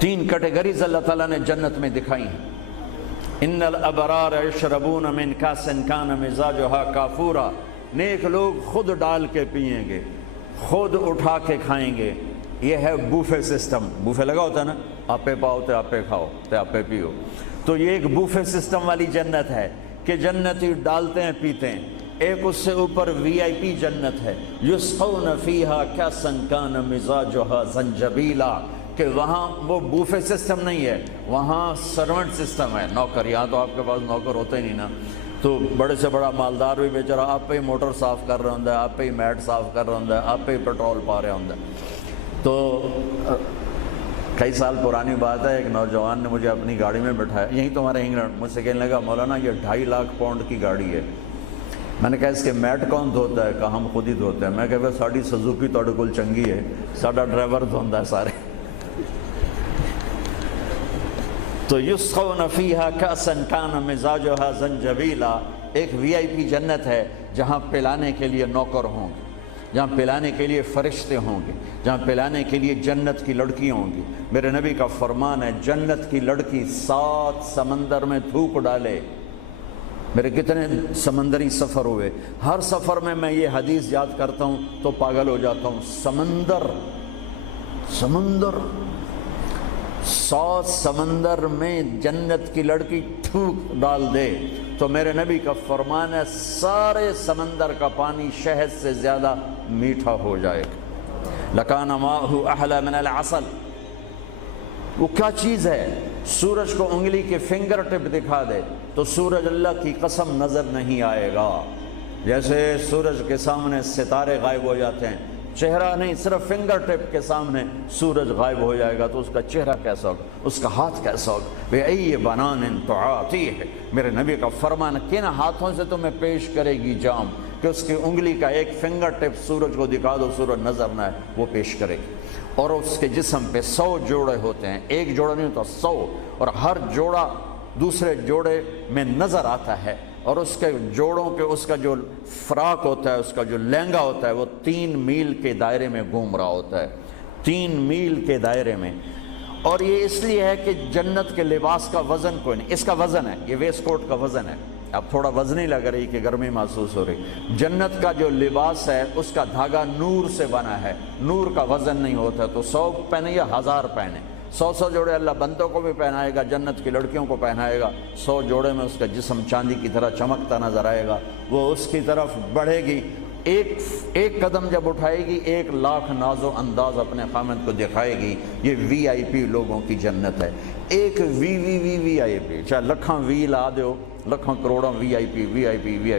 تین کیٹیگریز اللہ تعالیٰ نے جنت میں دکھائی ہیں۔ ان الابرار یشربون من کاس کان مزاجھا کافورا، نیک لوگ خود ڈال کے پئیں گے، خود اٹھا کے کھائیں گے۔ یہ ہے بوفے سسٹم، بوفے لگا ہوتا ہے نا، آپے پاؤ تے آپے کھاؤ تے آپے پیو، تو یہ ایک بوفے سسٹم والی جنت ہے کہ جنتی ڈالتے ہیں پیتے ہیں۔ ایک اس سے اوپر وی آئی پی جنت ہے، یسقون فیہا کاسا کان مزاجھا زنجبیلا، کہ وہاں وہ بوفے سسٹم نہیں ہے، وہاں سرونٹ سسٹم ہے، نوکر۔ یہاں تو آپ کے پاس نوکر ہوتے ہی نہیں نا، تو بڑے سے بڑا مالدار بھی بیچارہ آپ پہ ہی موٹر صاف کر رہا ہوں، آپ پہ ہی میٹ صاف کر رہا ہوں، آپ پہ ہی پیٹرول پا رہا ہوں۔ تو کئی سال پرانی بات ہے، ایک نوجوان نے مجھے اپنی گاڑی میں بٹھایا، یہیں تمہارے انگلینڈ، مجھ سے کہنے لگا مولانا یہ 2.5 لاکھ پاؤنڈ کی گاڑی ہے۔ میں نے کہا اس کے میٹ کون دھوتا ہے؟ کہا ہم خود ہی دھوتے ہیں۔ میں کہا ساڑی سزوکی توڑے کول چنگی ہے، ساڑا ڈرائیور دھوندا ہے سارے۔ تو یسقون فیہا کاسا کان مزاجھا زنجبیلا، ایک وی آئی پی جنت ہے جہاں پلانے کے لیے نوکر ہوں گے، جہاں پلانے کے لیے فرشتے ہوں گے، جہاں پلانے کے لیے جنت کی لڑکی ہوں گی۔ میرے نبی کا فرمان ہے جنت کی لڑکی 7 سمندر میں تھوک ڈالے۔ میرے کتنے سمندری سفر ہوئے، ہر سفر میں یہ حدیث یاد کرتا ہوں تو پاگل ہو جاتا ہوں۔ سمندر 7 سمندر میں جنت کی لڑکی تھوک ڈال دے تو میرے نبی کا فرمان ہے سارے سمندر کا پانی شہد سے زیادہ میٹھا ہو جائے گا۔ لکان ماءہ احلی من العسل، وہ کیا چیز ہے؟ سورج کو انگلی کے فنگر ٹپ دکھا دے تو سورج اللہ کی قسم نظر نہیں آئے گا، جیسے سورج کے سامنے ستارے غائب ہو جاتے ہیں، چہرہ نہیں، صرف فنگر ٹپ کے سامنے سورج غائب ہو جائے گا تو اس کا چہرہ کیسا ہوگا، اس کا ہاتھ کیسا ہوگا؟ بِأَيِّ بَنَانٍ تُعَاطِيهِ، میرے نبی کا فرمان، کن ہاتھوں سے تمہیں پیش کرے گی جام کہ اس کی انگلی کا ایک فنگر ٹپ سورج کو دکھا دو، سورج نظر نہ آئے، وہ پیش کرے گی۔ اور اس کے جسم پہ 100 جوڑے ہوتے ہیں، ایک جوڑا نہیں ہوتا، 100، اور ہر جوڑا دوسرے جوڑے میں نظر آتا ہے، اور اس کے جوڑوں کے اس کا جو فراق ہوتا ہے، اس کا جو لہنگا ہوتا ہے، وہ 3 میل کے دائرے میں گھوم رہا ہوتا ہے، 3 میل کے دائرے میں۔ اور یہ اس لیے ہے کہ جنت کے لباس کا وزن کوئی نہیں، اس کا وزن ہے، یہ ویسٹ کوٹ کا وزن ہے، اب تھوڑا وزنی لگ رہی کہ گرمی محسوس ہو رہی۔ جنت کا جو لباس ہے اس کا دھاگا نور سے بنا ہے، نور کا وزن نہیں ہوتا، تو 100 پہنے یا 1000 پہنے، 100 جوڑے اللہ بندوں کو بھی پہنائے گا، جنت کی لڑکیوں کو پہنائے گا، 100 جوڑے میں اس کا جسم چاندی کی طرح چمکتا نظر آئے گا، وہ اس کی طرف بڑھے گی، ایک قدم جب اٹھائے گی 1 لاکھ ناز و انداز اپنے خامد کو دکھائے گی۔ یہ وی آئی پی لوگوں کی جنت ہے، ایک وی آئی پی، چاہے لکھاں وی لا دیو، لکھاں کروڑوں وی آئی پی۔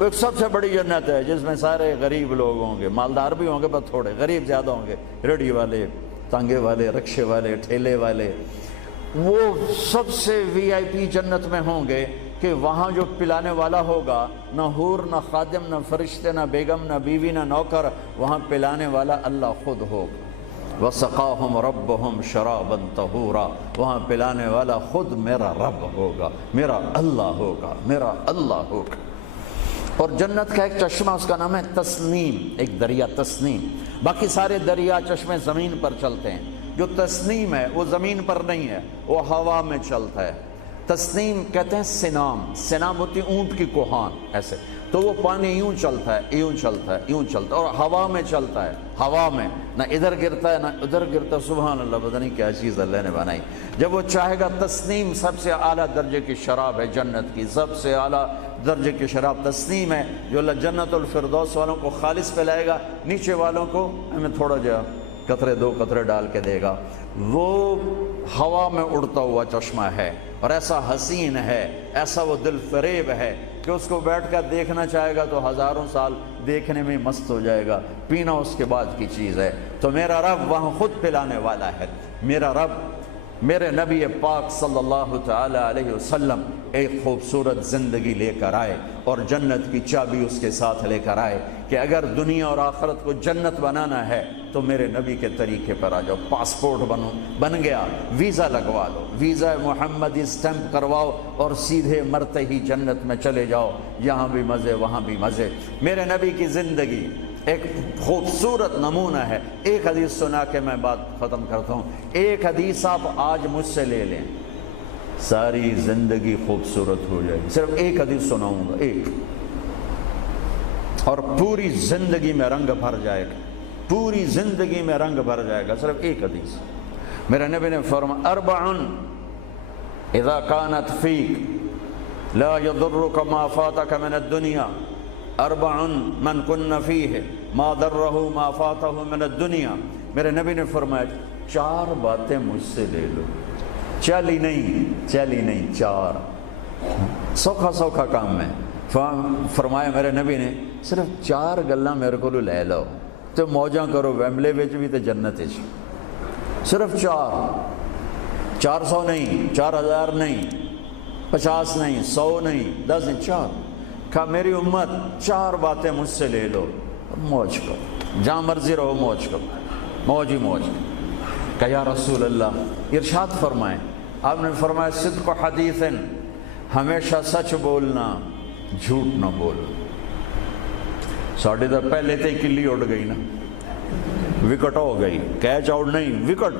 ایک سب سے بڑی جنت ہے جس میں سارے غریب لوگ ہوں گے، مالدار بھی ہوں گے بس تھوڑے، غریب زیادہ ہوں گے، ریڑھی والے، تانگے والے، رکشے والے، ٹھیلے والے، وہ سب سے وی آئی پی جنت میں ہوں گے کہ وہاں جو پلانے والا ہوگا، نہ حور، نہ خادم، نہ فرشتے، نہ بیگم، نہ بیوی، نہ نوکر، وہاں پلانے والا اللہ خود ہوگا۔ وَسَقَاهُمْ رَبُّهُمْ شَرَابًا طَهُورًا، وہاں پلانے والا خود میرا رب ہوگا، میرا اللہ ہوگا، میرا اللہ ہوگا۔ اور جنت کا ایک چشمہ، اس کا نام ہے تسنیم، ایک دریا تسنیم، باقی سارے دریا چشمے زمین پر چلتے ہیں، جو تسنیم ہے وہ زمین پر نہیں ہے، وہ ہوا میں چلتا ہے۔ تسنیم کہتے ہیں سنام ہوتی اونٹ کی کوہان، ایسے، تو وہ پانی یوں چلتا ہے، یوں چلتا ہے، یوں چلتا ہے، اور ہوا میں چلتا ہے، ہوا میں نہ ادھر گرتا ہے نہ ادھر گرتا ہے۔ سبحان اللہ، پتہ نہیں کیا چیز اللہ نے بنائی۔ جب وہ چاہے گا، تسنیم سب سے اعلیٰ درجے کی شراب ہے جنت کی، سب سے اعلیٰ درجے کی شراب تسنیم ہے، جو اللہ جنت الفردوس والوں کو خالص پلائے گا، نیچے والوں کو ہمیں تھوڑا جا قطرے 2 قطرے ڈال کے دے گا۔ وہ ہوا میں اڑتا ہوا چشمہ ہے، اور ایسا حسین ہے، ایسا وہ دل فریب ہے کہ اس کو بیٹھ کر دیکھنا چاہے گا تو ہزاروں سال دیکھنے میں مست ہو جائے گا، پینا اس کے بعد کی چیز ہے۔ تو میرا رب وہاں خود پلانے والا ہے، میرا رب، میرے نبی پاک صلی اللہ تعالی علیہ وسلم ایک خوبصورت زندگی لے کر آئے، اور جنت کی چابی اس کے ساتھ لے کر آئے کہ اگر دنیا اور آخرت کو جنت بنانا ہے تو میرے نبی کے طریقے پر آ جاؤ۔ پاسپورٹ بن گیا، ویزا لگوا لو، ویزا محمدی سٹیمپ کرواؤ اور سیدھے مرتے ہی جنت میں چلے جاؤ، یہاں بھی مزے وہاں بھی مزے۔ میرے نبی کی زندگی ایک خوبصورت نمونہ ہے. ایک حدیث سنا کے میں بات ختم کرتا ہوں. ایک حدیث آپ آج مجھ سے لے لیں، ساری زندگی خوبصورت ہو جائے گی. صرف ایک حدیث سناؤں گا، ایک، اور پوری زندگی میں رنگ بھر جائے گا، پوری زندگی میں رنگ بھر جائے گا. صرف ایک حدیث. میرے نبی نے فرمایا اربع اذا كانت فيك لا يضرك ما فاتك من الدنيا اربع من كن فيه ما ضره ما فاته من الدنيا. میرے نبی نے فرمایا 4 باتیں مجھ سے لے لو. چلی نہیں 4. سوکھا کام ہے. فرمایا میرے نبی نے صرف 4 گلاں میرے کو لے لو تو موجاں کرو ویملے وچ بھی تے جنت وچ. صرف 400 نہیں، 4000 نہیں، 50 نہیں، 100 نہیں، 10 نہیں، 4. کہا میری امت 4 باتیں مجھ سے لے لو اور موج کرو، جہاں مرضی رہو موج کرو، موج ہی موج. کہا یا رسول اللہ، ارشاد فرمائیں. آپ نے فرمایا صدق حدیث، ہمیشہ سچ بولنا، جھوٹ نہ بولنا. ساڑھے تو پہلے تے کلی اڑ گئی نا، وکٹ ہو گئی، کیچ آؤٹ نہیں، وکٹ.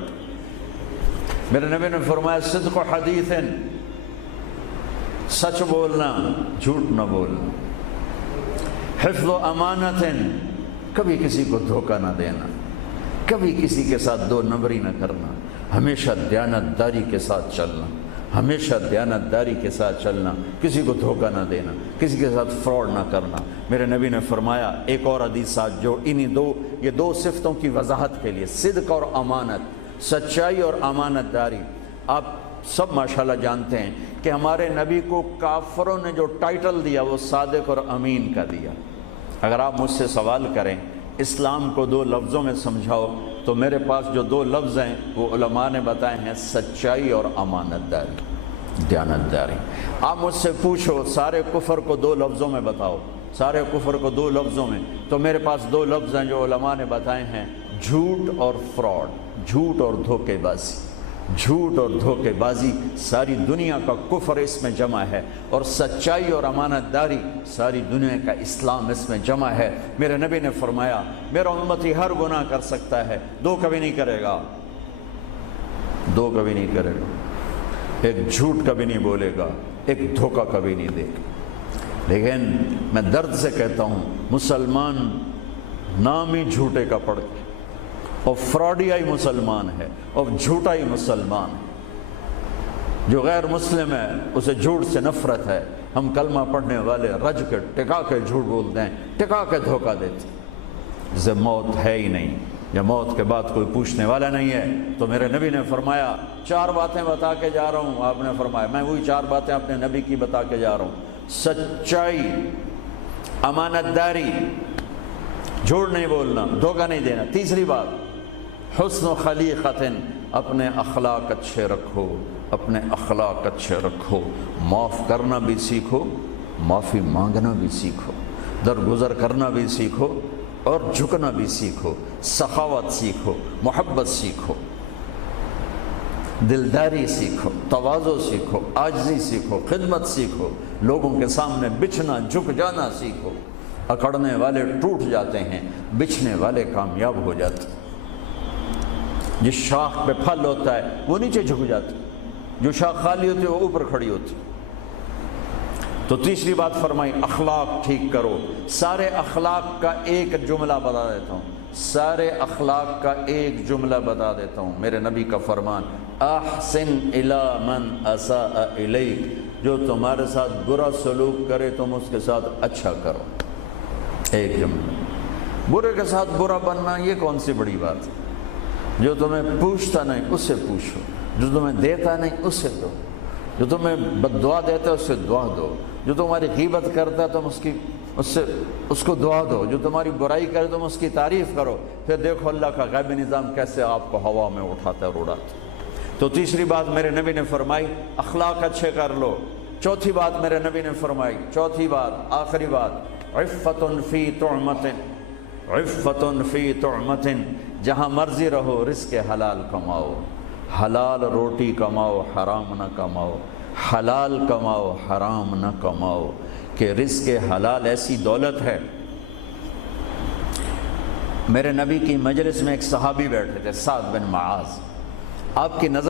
میرے نبی نے فرمایا صدق حدیث، سچ بولنا، جھوٹ نہ بولنا. حفظ امانت، کبھی کسی کو دھوکہ نہ دینا، کبھی کسی کے ساتھ 2 نمبری نہ کرنا، ہمیشہ دیانتداری کے ساتھ چلنا، ہمیشہ دیانتداری کے ساتھ چلنا، کسی کو دھوکہ نہ دینا، کسی کے ساتھ فراڈ نہ کرنا. میرے نبی نے فرمایا ایک اور حدیث ساتھ جو یہ دو صفتوں کی وضاحت کے لیے، صدق اور امانت، سچائی اور امانت داری. آپ سب ماشاءاللہ جانتے ہیں کہ ہمارے نبی کو کافروں نے جو ٹائٹل دیا وہ صادق اور امین کا دیا. اگر آپ مجھ سے سوال کریں اسلام کو 2 لفظوں میں سمجھاؤ تو میرے پاس جو 2 لفظ ہیں وہ علماء نے بتائے ہیں، سچائی اور امانت داری، دیانتداری. آپ مجھ سے پوچھو سارے کفر کو 2 لفظوں میں بتاؤ، سارے کفر کو 2 لفظوں میں، تو میرے پاس 2 لفظ ہیں جو علماء نے بتائے ہیں، جھوٹ اور فراڈ، جھوٹ اور دھوکے بازی. جھوٹ اور دھوکے بازی ساری دنیا کا کفر اس میں جمع ہے، اور سچائی اور امانت داری ساری دنیا کا اسلام اس میں جمع ہے. میرے نبی نے فرمایا میرا امتی ہر گناہ کر سکتا ہے، 2 کبھی نہیں کرے گا، 2 کبھی نہیں کرے گا. ایک جھوٹ کبھی نہیں بولے گا، ایک دھوکہ کبھی نہیں دے گا. لیکن میں درد سے کہتا ہوں مسلمان نام ہی جھوٹے کا پڑھ کے اور فراڈیائی مسلمان ہے اور جھوٹا ہی مسلمان ہے. جو غیر مسلم ہے اسے جھوٹ سے نفرت ہے. ہم کلمہ پڑھنے والے رج کے ٹکا کے جھوٹ بولتے ہیں، ٹکا کے دھوکہ دیتے ہیں. جسے موت ہے ہی نہیں یا موت کے بعد کوئی پوچھنے والا نہیں ہے. تو میرے نبی نے فرمایا 4 باتیں بتا کے جا رہا ہوں. آپ نے فرمایا میں وہی 4 باتیں اپنے نبی کی بتا کے جا رہا ہوں. سچائی، امانت داری، جھوٹ نہیں بولنا، دھوکہ نہیں دینا. تیسری بات حسن خلیقۃ، اپنے اخلاق اچھے رکھو، اپنے اخلاق اچھے رکھو. معاف کرنا بھی سیکھو، معافی مانگنا بھی سیکھو، درگزر کرنا بھی سیکھو اور جھکنا بھی سیکھو. سخاوت سیکھو، محبت سیکھو، دلداری سیکھو، تواضع سیکھو، عاجزی سیکھو، خدمت سیکھو، لوگوں کے سامنے بچھنا جھک جانا سیکھو. اکڑنے والے ٹوٹ جاتے ہیں، بچھنے والے کامیاب ہو جاتے ہیں. جس شاخ پہ پھل ہوتا ہے وہ نیچے جھک جاتی، جو شاخ خالی ہوتی ہے وہ اوپر کھڑی ہوتی. تو تیسری بات فرمائی اخلاق ٹھیک کرو. سارے اخلاق کا ایک جملہ بتا دیتا ہوں، سارے اخلاق کا ایک جملہ بتا دیتا ہوں. میرے نبی کا فرمان احسن الی من اساء الیک، جو تمہارے ساتھ برا سلوک کرے تم اس کے ساتھ اچھا کرو. ایک جملہ. برے کے ساتھ برا بننا یہ کون سی بڑی بات ہے؟ جو تمہیں پوچھتا نہیں اس سے پوچھو، جو تمہیں دیتا نہیں اس سے دو، جو تمہیں بد دعا دیتا ہے اس سے دعا دو، جو تمہاری غیبت کرتا ہے تم اس کو دعا دو، جو تمہاری برائی کرے تم اس کی تعریف کرو. پھر دیکھو اللہ کا غیبی نظام کیسے آپ کو ہوا میں اٹھاتا ہے اور اڑاتا ہے. تو تیسری بات میرے نبی نے فرمائی اخلاق اچھے کر لو. چوتھی بات میرے نبی نے فرمائی، چوتھی بات آخری بات، عفت فی طعمت، عفت فی طعمت، جہاں مرضی رہو رزق حلال کماؤ، حلال روٹی کماؤ، حرام نہ کماؤ، حلال کماؤ حرام نہ کماؤ. کہ رزق حلال ایسی دولت ہے میرے نبی کی مجلس میں ایک صحابی بیٹھے تھے، سعد بن معاذ. آپ کی نظر